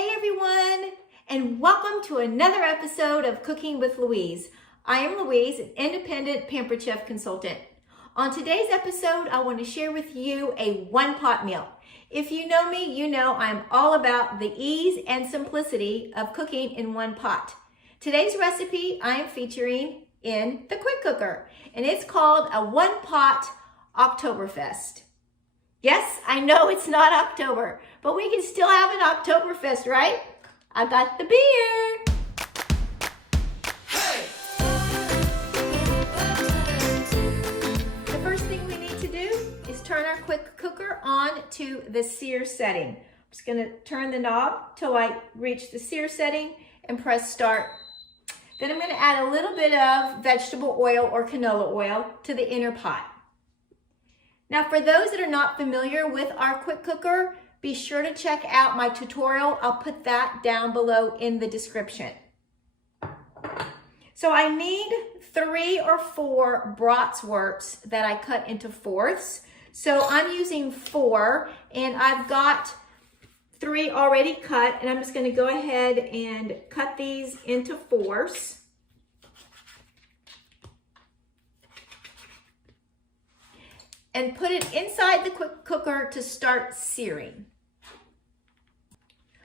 Hey everyone, and welcome to another episode of Cooking with Louise. I am Louise, an Independent Pampered Chef Consultant. On today's episode, I want to share with you a one-pot meal. If you know me, you know I'm all about the ease and simplicity of cooking in one pot. Today's recipe I am featuring in the quick cooker, and it's called a One-Pot Oktoberfest. Yes, I know it's not October, but we can still have an Oktoberfest, right? I got the beer. Hey! The first thing we need to do is turn our quick cooker on to the sear setting. I'm just gonna turn the knob till I reach the sear setting and press start. Then I'm gonna add a little bit of vegetable oil or canola oil to the inner pot. Now, for those that are not familiar with our quick cooker, be sure to check out my tutorial. I'll put that down below in the description. So I need 3 or 4 bratwursts that I cut into fourths. So I'm using 4, and I've got 3 already cut, and I'm just going to go ahead and cut these into fourths. And put it inside the quick cooker to start searing.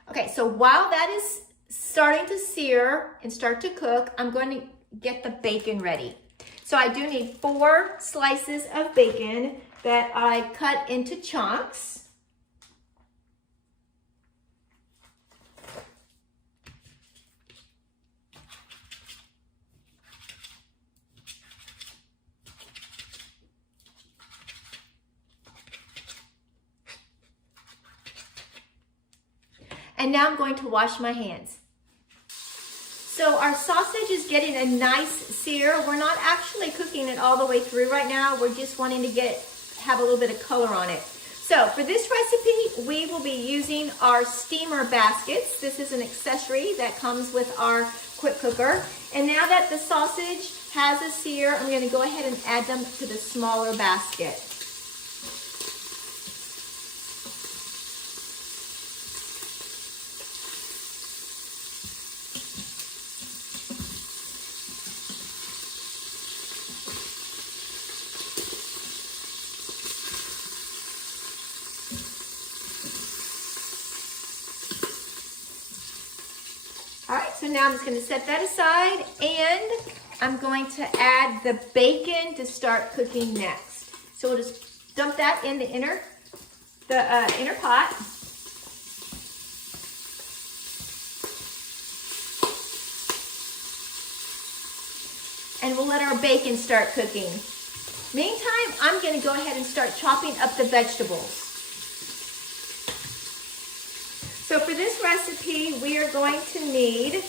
Okay, so while that is starting to sear and start to cook, I'm going to get the bacon ready. So I do need 4 slices of bacon that I cut into chunks. And now I'm going to wash my hands. So our sausage is getting a nice sear. We're not actually cooking it all the way through right now. We're just wanting to have a little bit of color on it. So for this recipe, we will be using our steamer baskets. This is an accessory that comes with our quick cooker. And now that the sausage has a sear, I'm going to go ahead and add them to the smaller basket. All right, so now I'm just going to set that aside, and I'm going to add the bacon to start cooking next. So we'll just dump that in the inner pot. And we'll let our bacon start cooking. Meantime, I'm going to go ahead and start chopping up the vegetables. So for this recipe, we are going to need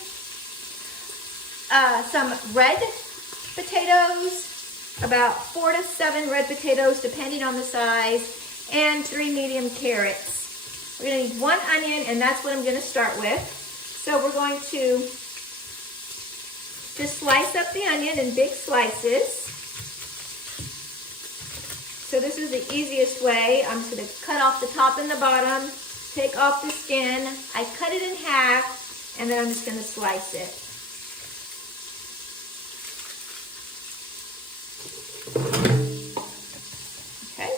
some red potatoes, about 4 to 7 red potatoes, depending on the size, and 3 medium carrots. We're going to need 1 onion, and that's what I'm going to start with. So we're going to just slice up the onion in big slices. So this is the easiest way. I'm just going to cut off the top and the bottom. Take off the skin. I cut it in half, and then I'm just going to slice it. Okay.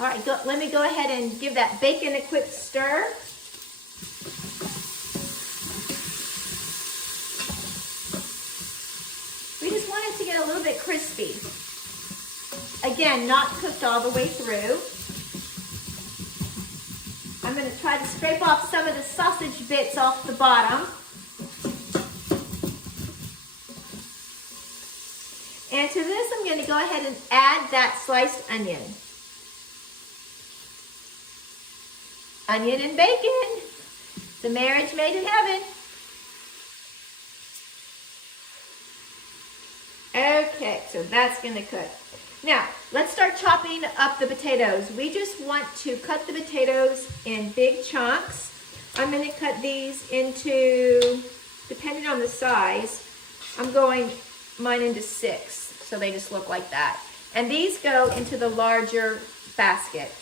All right, let me go ahead and give that bacon a quick stir. We just want it to get a little bit crispy. Again, not cooked all the way through. I'm going to try to scrape off some of the sausage bits off the bottom. And to this, I'm going to go ahead and add that sliced onion. Onion and bacon. It's a marriage made in heaven. Okay, so that's going to cook. Now, let's start chopping up the potatoes. We just want to cut the potatoes in big chunks. I'm going to cut these into, depending on the size, I'm going mine into 6, so they just look like that. And these go into the larger basket.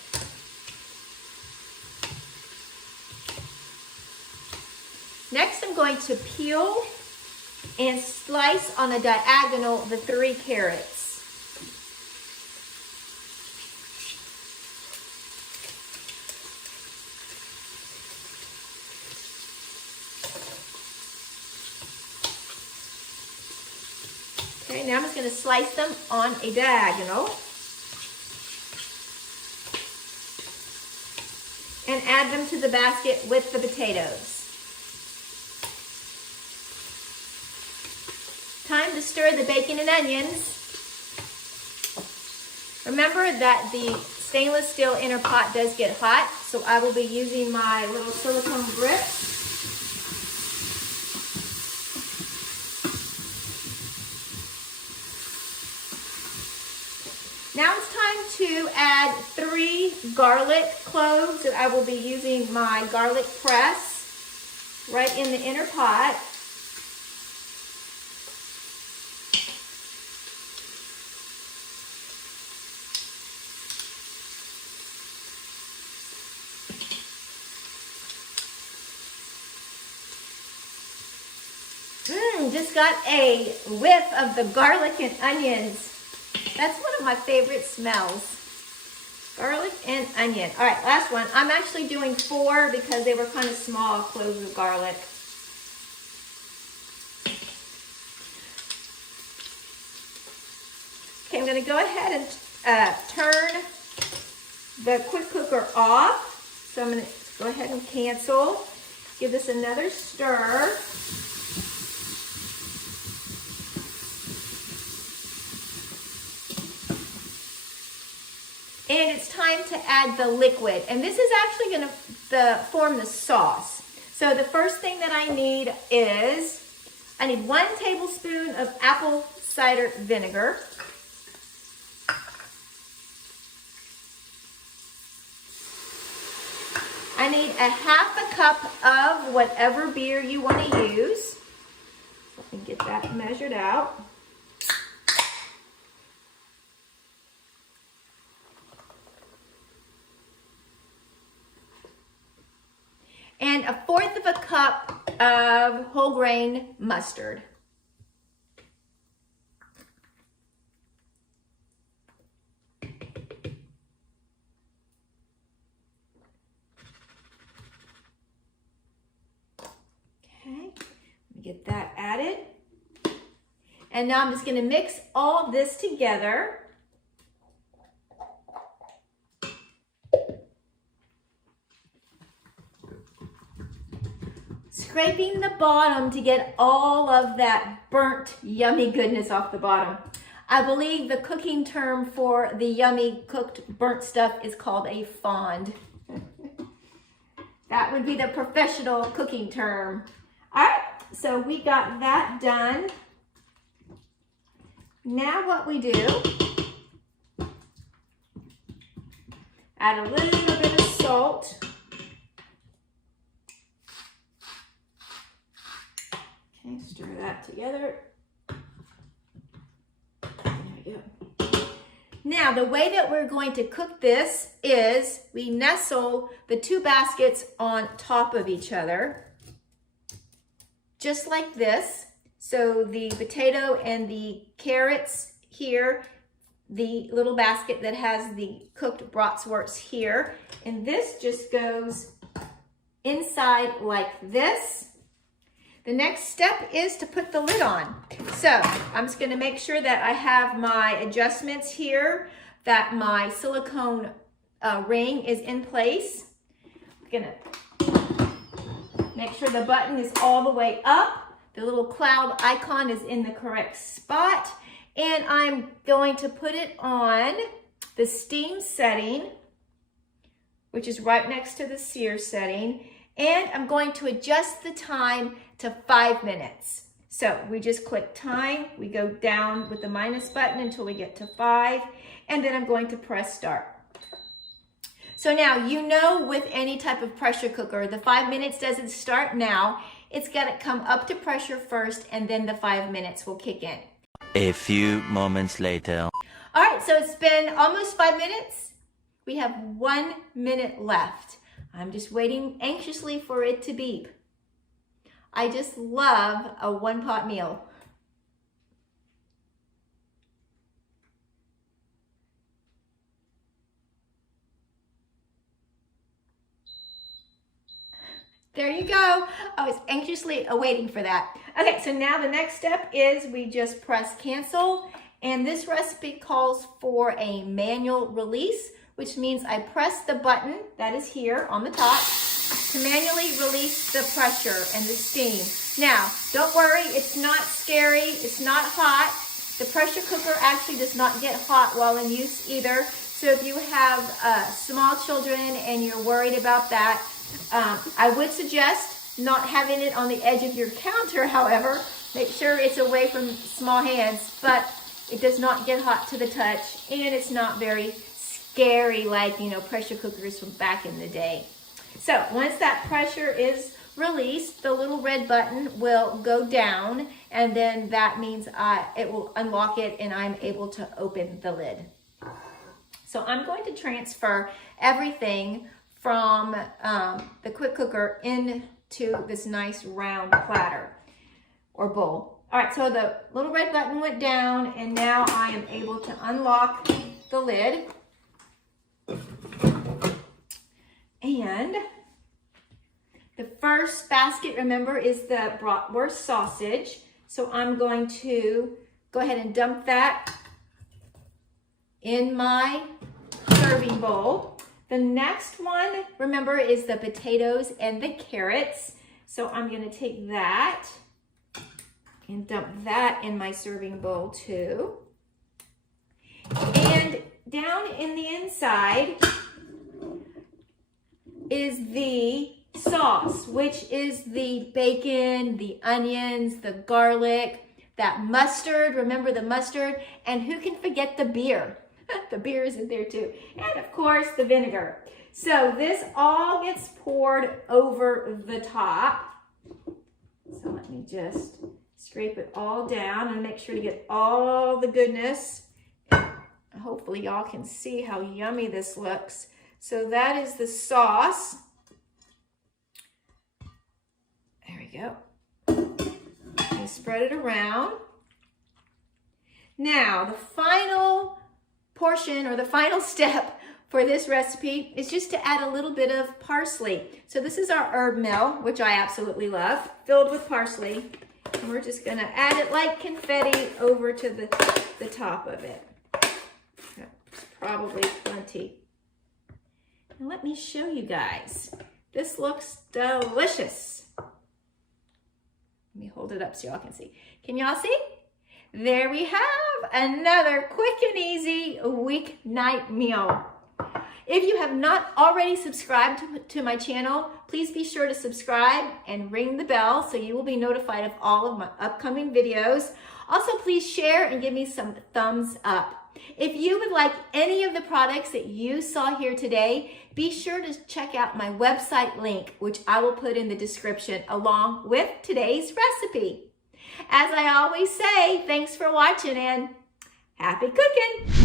Next, I'm going to peel and slice on a diagonal the 3 carrots. Okay, now I'm just going to slice them on a diagonal and add them to the basket with the potatoes. Time to stir the bacon and onions. Remember that the stainless steel inner pot does get hot, so I will be using my little silicone grip. Now it's time to add 3 garlic cloves, and I will be using my garlic press right in the inner pot. Just got a whiff of the garlic and onions. That's one of my favorite smells. Garlic and onion. All right, last one. I'm actually doing 4 because they were kind of small cloves of garlic. Okay, I'm going to go ahead and turn the quick cooker off. So I'm going to go ahead and cancel. Give this another stir. And it's time to add the liquid. And this is actually going to form the sauce. So the first thing that I need is, I need 1 tablespoon of apple cider vinegar. I need a 1/2 cup of whatever beer you want to use. Let me get that measured out. And a 1/4 cup of whole grain mustard. Okay, let me get that added. And now I'm just going to mix all this together. Scraping the bottom to get all of that burnt, yummy goodness off the bottom. I believe the cooking term for the yummy, cooked, burnt stuff is called a fond. That would be the professional cooking term. All right, so we got that done. Now what we do, add a little bit of salt. Okay, stir that together. There we go. Now, the way that we're going to cook this is we nestle the 2 baskets on top of each other, just like this. So the potato and the carrots here, the little basket that has the cooked bratwurst here, and this just goes inside like this. The next step is to put the lid on. So I'm just going to make sure that I have my adjustments here, that my silicone ring is in place. I'm going to make sure the button is all the way up. The little cloud icon is in the correct spot. And I'm going to put it on the steam setting, which is right next to the sear setting. And I'm going to adjust the time to 5 minutes. So we just click time, we go down with the minus button until we get to 5, and then I'm going to press start. So now, you know, with any type of pressure cooker, the 5 minutes doesn't start now. It's got to come up to pressure first, and then the 5 minutes will kick in. A few moments later. All right, so it's been almost 5 minutes. We have 1 minute left. I'm just waiting anxiously for it to beep. I just love a one-pot meal. There you go. I was anxiously awaiting for that. Okay, so now the next step is we just press cancel. And this recipe calls for a manual release, which means I press the button that is here on the top to manually release the pressure and the steam. Now, don't worry, it's not scary, it's not hot. The pressure cooker actually does not get hot while in use either. So if you have small children and you're worried about that, I would suggest not having it on the edge of your counter, however. Make sure it's away from small hands, but it does not get hot to the touch, and it's not very scary like, pressure cookers from back in the day. So once that pressure is released, the little red button will go down, and then that means it will unlock it and I'm able to open the lid. So I'm going to transfer everything from the quick cooker into this nice round platter or bowl. All right, so the little red button went down, and now I am able to unlock the lid. And the first basket, remember, is the bratwurst sausage. So I'm going to go ahead and dump that in my serving bowl. The next one, remember, is the potatoes and the carrots. So I'm going to take that and dump that in my serving bowl too. And down in the inside is the sauce, which is the bacon, the onions, the garlic, that mustard, remember the mustard, and who can forget the beer? The beer is in there too. And of course the vinegar. So this all gets poured over the top. So let me just scrape it all down and make sure to get all the goodness. Hopefully y'all can see how yummy this looks. So that is the sauce. There we go. And spread it around. Now, the final portion or the final step for this recipe is just to add a little bit of parsley. So this is our herb mill, which I absolutely love, filled with parsley. And we're just gonna add it like confetti over to the top of it. That's probably plenty. And let me show you guys. This looks delicious. Let me hold it up so y'all can see. Can y'all see? There we have another quick and easy weeknight meal. If you have not already subscribed to my channel, please be sure to subscribe and ring the bell so you will be notified of all of my upcoming videos. Also, please share and give me some thumbs up. If you would like any of the products that you saw here today, be sure to check out my website link, which I will put in the description along with today's recipe. As I always say, thanks for watching and happy cooking!